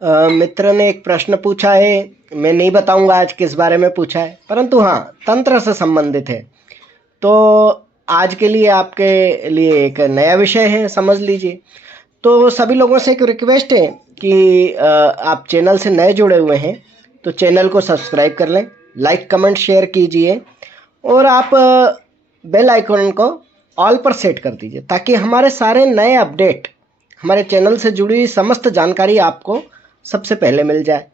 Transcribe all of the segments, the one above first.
मित्र ने एक प्रश्न पूछा है। मैं नहीं बताऊंगा आज किस बारे में पूछा है, परंतु हाँ, तंत्र से संबंधित है। तो आज के लिए आपके लिए एक नया विषय है, समझ लीजिए। तो सभी लोगों से एक रिक्वेस्ट है कि आप चैनल से नए जुड़े हुए हैं तो चैनल को सब्सक्राइब कर लें, लाइक कमेंट शेयर कीजिए और आप बेल आइकन को ऑल पर सेट कर दीजिए ताकि हमारे सारे नए अपडेट, हमारे चैनल से जुड़ी हुई समस्त जानकारी आपको सबसे पहले मिल जाए।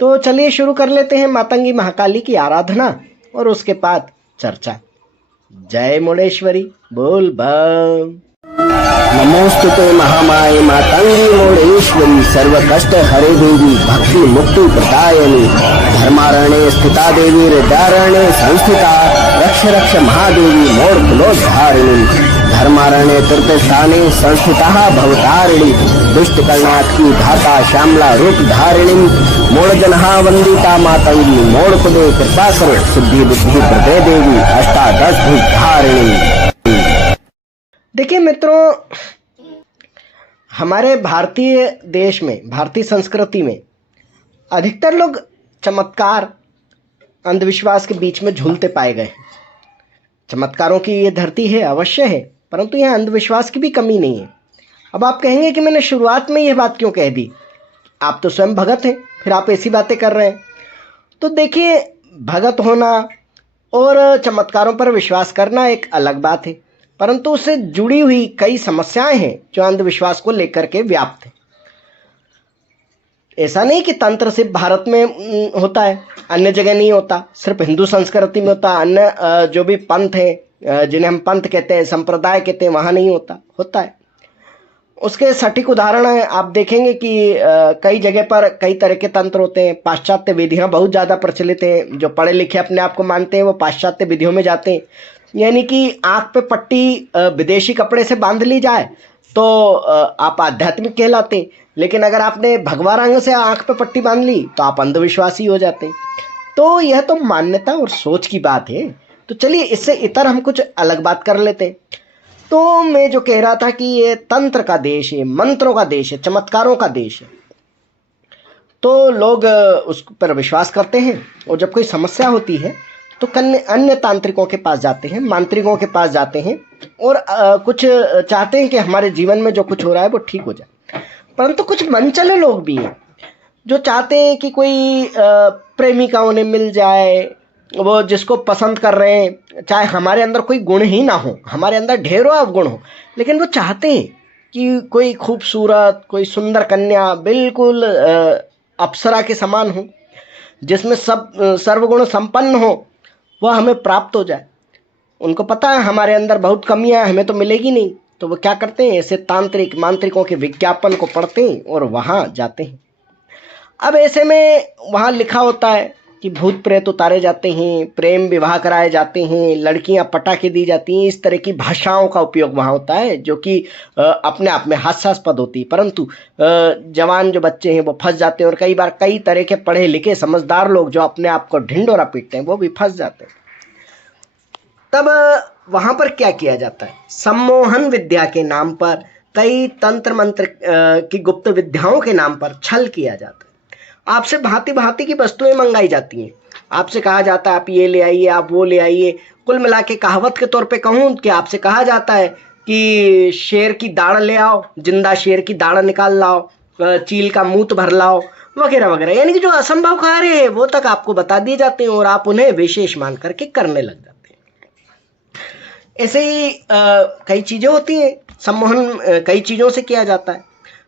तो चलिए शुरू कर लेते हैं मातंगी महाकाली की आराधना और उसके बाद चर्चा। जय मुंडेश्वरी, बोल बम। नमोस्तुते महामाये मातंगी मुंडेश्वरी, सर्व कष्ट हरे देवी, भक्ति मुक्ति प्रदायिनी, धर्मारण्ये स्थिता देवी, हृदयारण्ये संस्थिता, रक्ष रक्ष महादेवी मोक्षलोद्धारिणी, धर्मारण्ये तीर्थस्थाने संस्थिता भवतारिणी, दुष्ट कर्णाटकी धाता श्यामला रूप धारिणी, मोड़जनहा वंदिता मातंगी, मोड़पदे कृपा करो, सिद्धि बुद्धि प्रदे देवी, अष्टादश भुज धारिणी। देखिए मित्रों, हमारे भारतीय देश में, भारतीय संस्कृति में अधिकतर लोग चमत्कार, अंधविश्वास के बीच में झूलते पाए गए हैं। चमत्कारों की ये धरती है, अवश्य है, परंतु यहाँ अंधविश्वास की भी कमी नहीं है। अब आप कहेंगे कि मैंने शुरुआत में यह बात क्यों कह दी, आप तो स्वयं भगत हैं, फिर आप ऐसी बातें कर रहे हैं। तो देखिए, भगत होना और चमत्कारों पर विश्वास करना एक अलग बात है, परंतु उससे जुड़ी हुई कई समस्याएं हैं जो अंधविश्वास को लेकर के व्याप्त है। ऐसा नहीं कि तंत्र सिर्फ भारत में होता है, अन्य जगह नहीं होता, सिर्फ हिंदू संस्कृति में होता। अन्य जो भी पंथ है, जिन्हें हम पंथ कहते हैं, संप्रदाय कहते हैं, वहाँ नहीं होता, होता है। उसके सटीक उदाहरण है, आप देखेंगे कि कई जगह पर कई तरह के तंत्र होते हैं। पाश्चात्य विधियाँ बहुत ज़्यादा प्रचलित हैं। जो पढ़े लिखे अपने आप को मानते हैं वो पाश्चात्य विधियों में जाते हैं। यानी कि आँख पे पट्टी विदेशी कपड़े से बांध ली जाए तो आप आध्यात्मिक कहलाते, लेकिन अगर आपने भगवा रंग से आँख पे पट्टी बांध ली तो आप अंधविश्वासी हो जाते। तो यह तो मान्यता और सोच की बात है। तो चलिए इससे इतर हम कुछ अलग बात कर लेते। तो मैं जो कह रहा था कि ये तंत्र का देश है, मंत्रों का देश है, चमत्कारों का देश है। तो लोग उस पर विश्वास करते हैं और जब कोई समस्या होती है तो अन्य तांत्रिकों के पास जाते हैं, मांत्रिकों के पास जाते हैं और कुछ चाहते हैं कि हमारे जीवन में जो कुछ हो रहा है वो ठीक हो जाए। परंतु कुछ मनचले लोग भी हैं जो चाहते हैं कि कोई प्रेमिका उन्हें मिल जाए, वो जिसको पसंद कर रहे हैं, चाहे हमारे अंदर कोई गुण ही ना हो, हमारे अंदर ढेरों अवगुण हो, लेकिन वो चाहते हैं कि कोई खूबसूरत, कोई सुंदर कन्या बिल्कुल अप्सरा के समान हो, जिसमें सब सर्वगुण संपन्न हो, वह हमें प्राप्त हो जाए। उनको पता है हमारे अंदर बहुत कमियां हैं, हमें तो मिलेगी नहीं, तो वो क्या करते हैं, ऐसे तांत्रिक मांत्रिकों के विज्ञापन को पढ़ते हैं और वहां जाते हैं। अब ऐसे में वहां लिखा होता है कि भूत प्रेत उतारे जाते हैं, प्रेम विवाह कराए जाते हैं, लड़कियां पटा के दी जाती हैं। इस तरह की भाषाओं का उपयोग वहाँ होता है जो कि अपने आप में हास्यास्पद होती है, परंतु जवान जो बच्चे हैं वो फंस जाते हैं और कई बार कई तरह के पढ़े लिखे समझदार लोग जो अपने आप को ढिंढोरा पीटते हैं वो भी फंस जाते हैं। तब वहाँ पर क्या किया जाता है, सम्मोहन विद्या के नाम पर, कई तंत्र मंत्र की गुप्त विद्याओं के नाम पर छल किया जाता है। आपसे भांति भांति की वस्तुएं मंगाई जाती हैं, आपसे कहा जाता है आप ये ले आइए, आप वो ले आइए। कुल मिला के कहावत के तौर पे कहूँ कि आपसे कहा जाता है कि शेर की दाढ़ ले आओ, जिंदा शेर की दाढ़ निकाल लाओ, चील का मूत भर लाओ, वगैरह वगैरह। यानी कि जो असंभव कार्य है वो तक आपको बता दिए जाते हैं और आप उन्हें विशेष मान करके करने लग जाते हैं। ऐसे ही कई चीजें होती हैं, सम्मोहन कई चीजों से किया जाता है।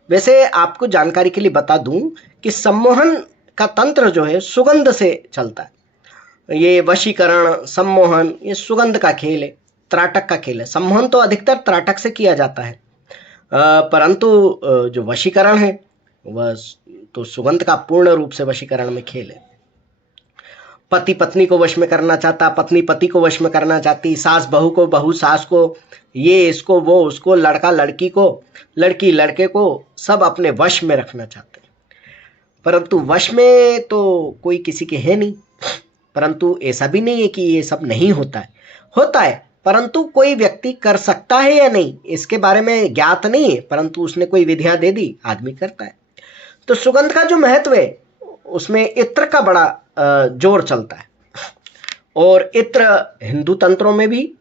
वैसे आपको जानकारी के लिए बता दूं कि सम्मोहन का तंत्र जो है सुगंध से चलता है। ये वशीकरण, सम्मोहन, ये सुगंध का खेल है, त्राटक का खेल है। सम्मोहन तो अधिकतर त्राटक से किया जाता है, परंतु जो वशीकरण है वह तो सुगंध का पूर्ण रूप से वशीकरण में खेल है। पति पत्नी को वश में करना चाहता, पत्नी पति को वश में करना चाहती, सास बहू को, बहू सास को, ये इसको, वो उसको, लड़का लड़की को, लड़की लड़के को, सब अपने वश में रखना चाहते हैं। परंतु वश में तो कोई किसी के है नहीं। परंतु ऐसा भी नहीं है कि ये सब नहीं होता है, होता है, परंतु कोई व्यक्ति कर सकता है या नहीं इसके बारे में ज्ञात नहीं है, परंतु उसने कोई विधियां दे दी, आदमी करता है। तो सुगंध का जो महत्व है उसमें इत्र का बड़ा जोर चलता है, और इत्र हिंदू तंत्रों में भी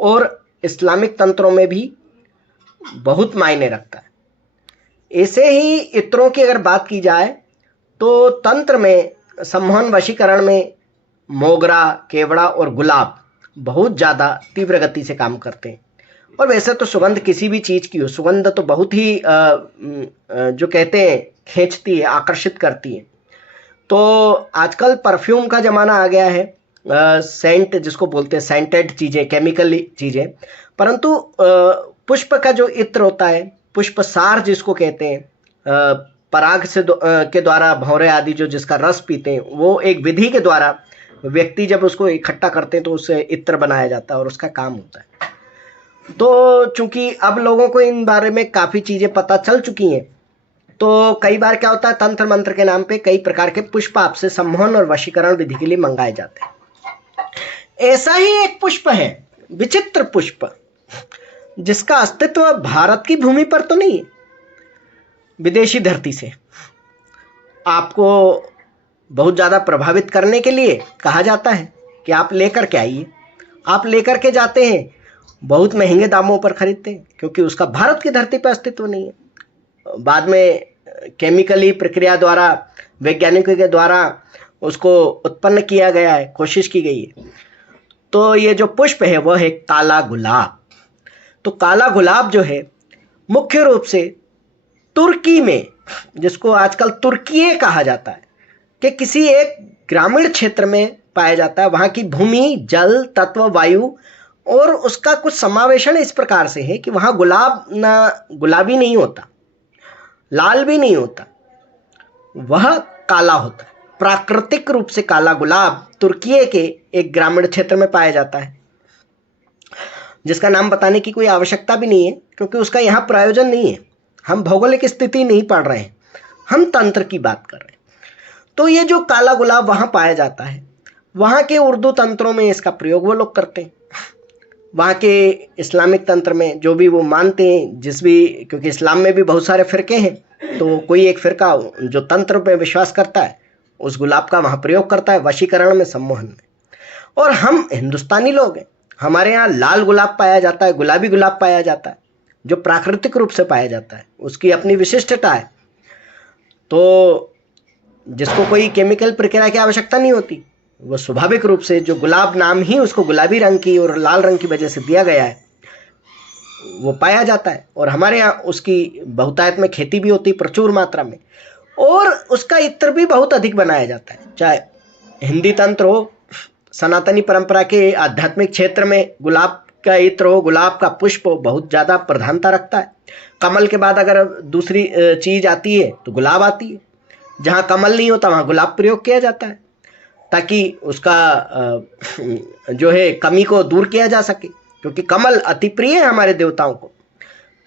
और इस्लामिक तंत्रों में भी बहुत मायने रखता है। ऐसे ही इत्रों की अगर बात की जाए तो तंत्र में सम्मोहन वशीकरण में मोगरा, केवड़ा और गुलाब बहुत ज़्यादा तीव्र गति से काम करते हैं। और वैसे तो सुगंध किसी भी चीज़ की हो, सुगंध तो बहुत ही जो कहते हैं खींचती है, आकर्षित करती है। तो आजकल परफ्यूम का ज़माना आ गया है, सेंट जिसको बोलते हैं, सेंटेड चीज़ें, केमिकल चीज़ें, परंतु पुष्प का जो इत्र होता है, पुष्प सार जिसको कहते हैं, पराग से के द्वारा भौरे आदि जो जिसका रस पीते हैं, वो एक विधि के द्वारा व्यक्ति जब उसको इकट्ठा करते हैं तो उससे इत्र बनाया जाता है और उसका काम होता है। तो चूंकि अब लोगों को इन बारे में काफ़ी चीज़ें पता चल चुकी हैं, तो कई बार क्या होता है, तंत्र मंत्र के नाम पे कई प्रकार के पुष्प आपसे सम्मोहन और वशीकरण विधि के लिए मंगाए जाते हैं। ऐसा ही एक पुष्प है, विचित्र पुष्प, जिसका अस्तित्व भारत की भूमि पर तो नहीं है, विदेशी धरती से आपको बहुत ज़्यादा प्रभावित करने के लिए कहा जाता है कि आप लेकर के आइए। आप लेकर के जाते हैं, बहुत महंगे दामों पर खरीदते हैं, क्योंकि उसका भारत की धरती पर अस्तित्व नहीं है। बाद में केमिकली प्रक्रिया द्वारा, वैज्ञानिकों के द्वारा उसको उत्पन्न किया गया है, कोशिश की गई है। तो ये जो पुष्प है वह है काला गुलाब। तो काला गुलाब जो है मुख्य रूप से तुर्की में, जिसको आजकल तुर्कीये कहा जाता है, कि किसी एक ग्रामीण क्षेत्र में पाया जाता है। वहाँ की भूमि, जल तत्व, वायु और उसका कुछ समावेशन इस प्रकार से है कि वहाँ गुलाब ना गुलाबी नहीं होता, लाल भी नहीं होता, वह काला होता है। प्राकृतिक रूप से काला गुलाब तुर्की के एक ग्रामीण क्षेत्र में पाया जाता है, जिसका नाम बताने की कोई आवश्यकता भी नहीं है, क्योंकि उसका यहाँ प्रयोजन नहीं है। हम भौगोलिक स्थिति नहीं पढ़ रहे हैं, हम तंत्र की बात कर रहे हैं। तो ये जो काला गुलाब वहाँ पाया जाता है, वहाँ के उर्दू तंत्रों में इसका प्रयोग वो लोग करते हैं। वहाँ के इस्लामिक तंत्र में जो भी वो मानते हैं, जिस भी, क्योंकि इस्लाम में भी बहुत सारे फ़िरके हैं, तो कोई एक फ़िरका जो तंत्र पे विश्वास करता है उस गुलाब का वहाँ प्रयोग करता है वशीकरण में, सम्मोहन में। और हम हिंदुस्तानी लोग हैं, हमारे यहाँ लाल गुलाब पाया जाता है, गुलाबी गुलाब पाया जाता है, जो प्राकृतिक रूप से पाया जाता है, उसकी अपनी विशिष्टता है। तो जिसको कोई केमिकल प्रक्रिया की आवश्यकता नहीं होती, वो स्वाभाविक रूप से, जो गुलाब नाम ही उसको गुलाबी रंग की और लाल रंग की वजह से दिया गया है, वो पाया जाता है। और हमारे यहाँ उसकी बहुतायत में खेती भी होती है, प्रचुर मात्रा में, और उसका इत्र भी बहुत अधिक बनाया जाता है। चाहे हिंदी तंत्र हो, सनातनी परंपरा के आध्यात्मिक क्षेत्र में गुलाब का इत्र हो, गुलाब का पुष्प हो, बहुत ज़्यादा प्रधानता रखता है। कमल के बाद अगर दूसरी चीज़ आती है तो गुलाब आती है। जहाँ कमल नहीं होता वहाँ गुलाब प्रयोग किया जाता है, ताकि उसका जो है कमी को दूर किया जा सके, क्योंकि कमल अति प्रिय है हमारे देवताओं को।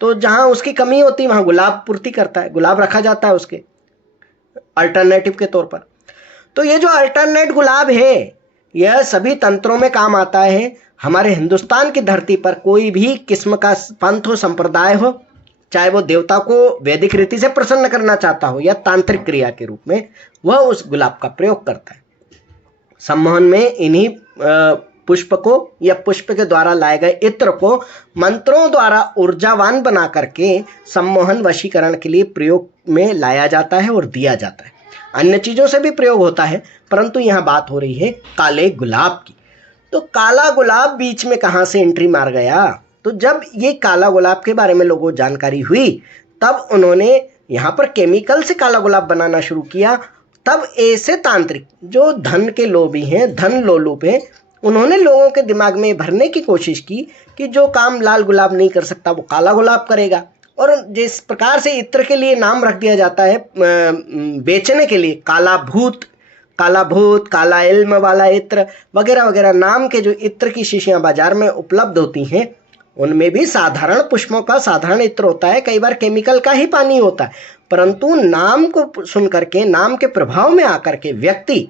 तो जहाँ उसकी कमी होती है वहाँ गुलाब पूर्ति करता है, गुलाब रखा जाता है उसके अल्टरनेटिव के तौर पर। तो ये जो अल्टरनेट गुलाब है, यह सभी तंत्रों में काम आता है। हमारे हिंदुस्तान की धरती पर कोई भी किस्म का पंथ हो, संप्रदाय हो, चाहे वो देवता को वैदिक रीति से प्रसन्न करना चाहता हो या तांत्रिक क्रिया के रूप में, वह उस गुलाब का प्रयोग करता है। सम्मोहन में इन्हीं पुष्प को या पुष्प के द्वारा लाए गए इत्र को मंत्रों द्वारा ऊर्जावान बना करके सम्मोहन वशीकरण के लिए प्रयोग में लाया जाता है और दिया जाता है। अन्य चीज़ों से भी प्रयोग होता है, परंतु यहाँ बात हो रही है काले गुलाब की। तो काला गुलाब बीच में कहाँ से एंट्री मार गया? तो जब ये काला गुलाब के बारे में लोगों को जानकारी हुई, तब उन्होंने यहाँ पर केमिकल से काला गुलाब बनाना शुरू किया। तब ऐसे तांत्रिक जो धन के लोभी हैं, धन लोलुप हैं, उन्होंने लोगों के दिमाग में भरने की कोशिश की कि जो काम लाल गुलाब नहीं कर सकता वो काला गुलाब करेगा। और जिस प्रकार से इत्र के लिए नाम रख दिया जाता है बेचने के लिए, काला भूत, काला इल्म वाला इत्र वगैरह वगैरह नाम के जो इत्र की शीशियाँ बाजार में उपलब्ध होती हैं, उनमें भी साधारण पुष्पों का साधारण इत्र होता है। कई बार केमिकल का ही पानी होता है, परंतु नाम को सुन करके, नाम के प्रभाव में आकर के व्यक्ति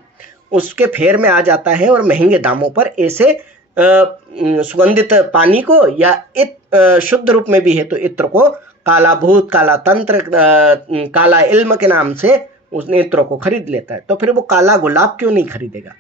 उसके फेर में आ जाता है और महंगे दामों पर ऐसे सुगंधित पानी को या शुद्ध रूप में भी है तो इत्र को काला भूत, काला तंत्र, काला इल्म के नाम से उस नेत्रों को खरीद लेता है, तो फिर वो काला गुलाब क्यों नहीं खरीदेगा?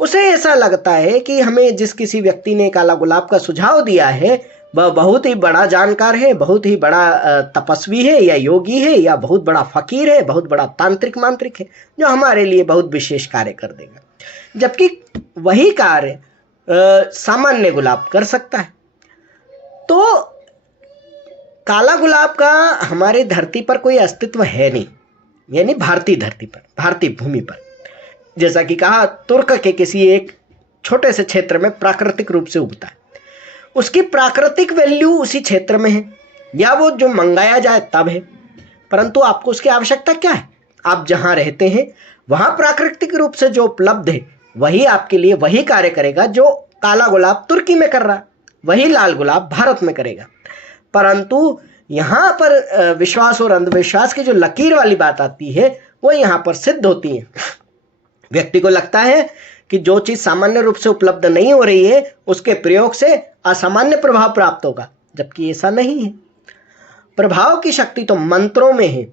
उसे ऐसा लगता है कि हमें जिस किसी व्यक्ति ने काला गुलाब का सुझाव दिया है वह बहुत ही बड़ा जानकार है, बहुत ही बड़ा तपस्वी है या योगी है या बहुत बड़ा फकीर है, बहुत बड़ा तांत्रिक मांत्रिक है, जो हमारे लिए बहुत विशेष कार्य कर देगा, जबकि वही कार्य सामान्य गुलाब कर सकता है। तो काला गुलाब का हमारे धरती पर कोई अस्तित्व है नहीं, यानी भारतीय धरती पर, भारतीय भूमि पर। जैसा कि कहा, तुर्क के किसी एक छोटे से क्षेत्र में प्राकृतिक रूप से उगता है, उसकी प्राकृतिक वैल्यू उसी क्षेत्र में है, या वो जो मंगाया जाए तब है, परंतु आपको उसकी आवश्यकता क्या है? आप जहां रहते हैं वहां प्राकृतिक रूप से जो उपलब्ध है वही आपके लिए वही कार्य करेगा जो काला गुलाब तुर्की में कर रहा है, वही लाल गुलाब भारत में करेगा। परंतु यहाँ पर विश्वास और अंधविश्वास की जो लकीर वाली बात आती है वो यहाँ पर सिद्ध होती है। व्यक्ति को लगता है कि जो चीज सामान्य रूप से उपलब्ध नहीं हो रही है उसके प्रयोग से असामान्य प्रभाव प्राप्त होगा, जबकि ऐसा नहीं है। प्रभाव की शक्ति तो मंत्रों में है,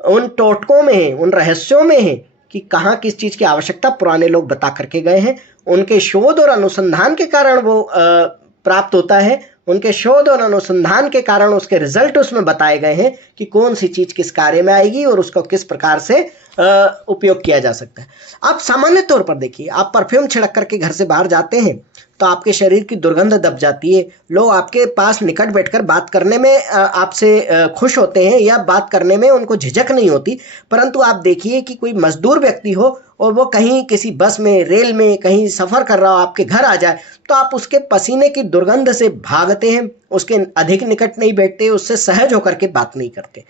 उन टोटकों में है, उन रहस्यों में है कि कहाँ किस चीज की आवश्यकता पुराने लोग बता करके गए हैं। उनके शोध और अनुसंधान के कारण वो प्राप्त होता है, उनके शोध और अनुसंधान के कारण उसके रिजल्ट उसमें बताए गए हैं कि कौन सी चीज किस कार्य में आएगी और उसको किस प्रकार से उपयोग किया जा सकता है। आप सामान्य तौर पर देखिए, आप परफ्यूम छिड़क करके घर से बाहर जाते हैं तो आपके शरीर की दुर्गंध दब जाती है, लोग आपके पास निकट बैठकर बात करने में आपसे खुश होते हैं या बात करने में उनको झिझक नहीं होती। परंतु आप देखिए कि कोई मजदूर व्यक्ति हो और वो कहीं किसी बस में, रेल में कहीं सफर कर रहा हो, आपके घर आ जाए तो आप उसके पसीने की दुर्गंध से भागते हैं, उसके अधिक निकट नहीं बैठते, उससे सहज होकर के बात नहीं करते।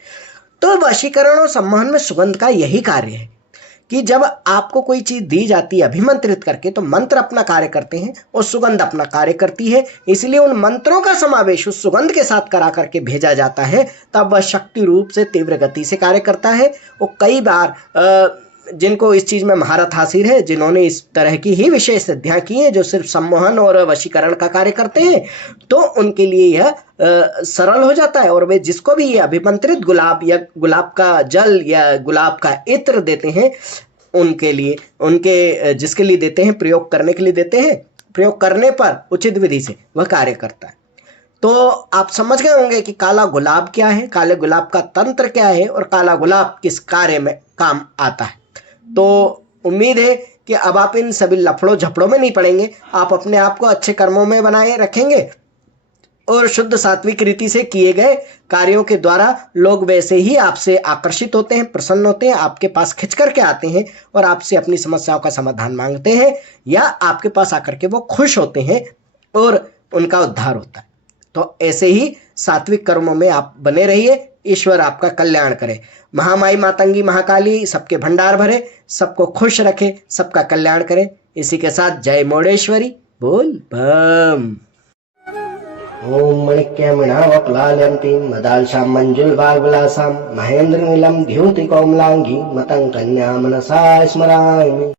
तो वशीकरण और सम्मोहन में सुगंध का यही कार्य है कि जब आपको कोई चीज दी जाती है अभिमंत्रित करके, तो मंत्र अपना कार्य करते हैं और सुगंध अपना कार्य करती है। इसलिए उन मंत्रों का समावेश उस सुगंध के साथ करा करके भेजा जाता है, तब वह शक्ति रूप से तीव्र गति से कार्य करता है। और कई बार जिनको इस चीज में महारत हासिल है, जिन्होंने इस तरह की ही विशेष सिद्धियां की हैं जो सिर्फ सम्मोहन और वशीकरण का कार्य करते हैं, तो उनके लिए यह सरल हो जाता है। और वे जिसको भी ये अभिमंत्रित गुलाब या गुलाब का जल या गुलाब का इत्र देते हैं, उनके लिए, उनके जिसके लिए देते हैं, प्रयोग करने के लिए देते हैं, प्रयोग करने पर उचित विधि से वह कार्य करता है। तो आप समझ गए होंगे कि काला गुलाब क्या है, काले गुलाब का तंत्र क्या है और काला गुलाब किस कार्य में काम आता है। तो उम्मीद है कि अब आप इन सभी लफड़ों झपड़ों में नहीं पड़ेंगे, आप अपने आप को अच्छे कर्मों में बनाए रखेंगे और शुद्ध सात्विक रीति से किए गए कार्यों के द्वारा लोग वैसे ही आपसे आकर्षित होते हैं, प्रसन्न होते हैं, आपके पास खिंच करके आते हैं और आपसे अपनी समस्याओं का समाधान मांगते हैं, या आपके पास आकर के वो खुश होते हैं और उनका उद्धार होता है। तो ऐसे ही सात्विक कर्मों में आप बने रहिए, ईश्वर आपका कल्याण करे। महामाई मातंगी महाकाली सबके भंडार भरे, सबको खुश रखे, सबका कल्याण करे। इसी के साथ जय मोडेश्वरी बोल बम। ओम मणिक्यमणावक्लालयन्तीं मदालसां मंजुलवाग्विलासां महेन्द्रनीलं द्युतिकोमलांगी मतं कन्या मनसा स्मरामि।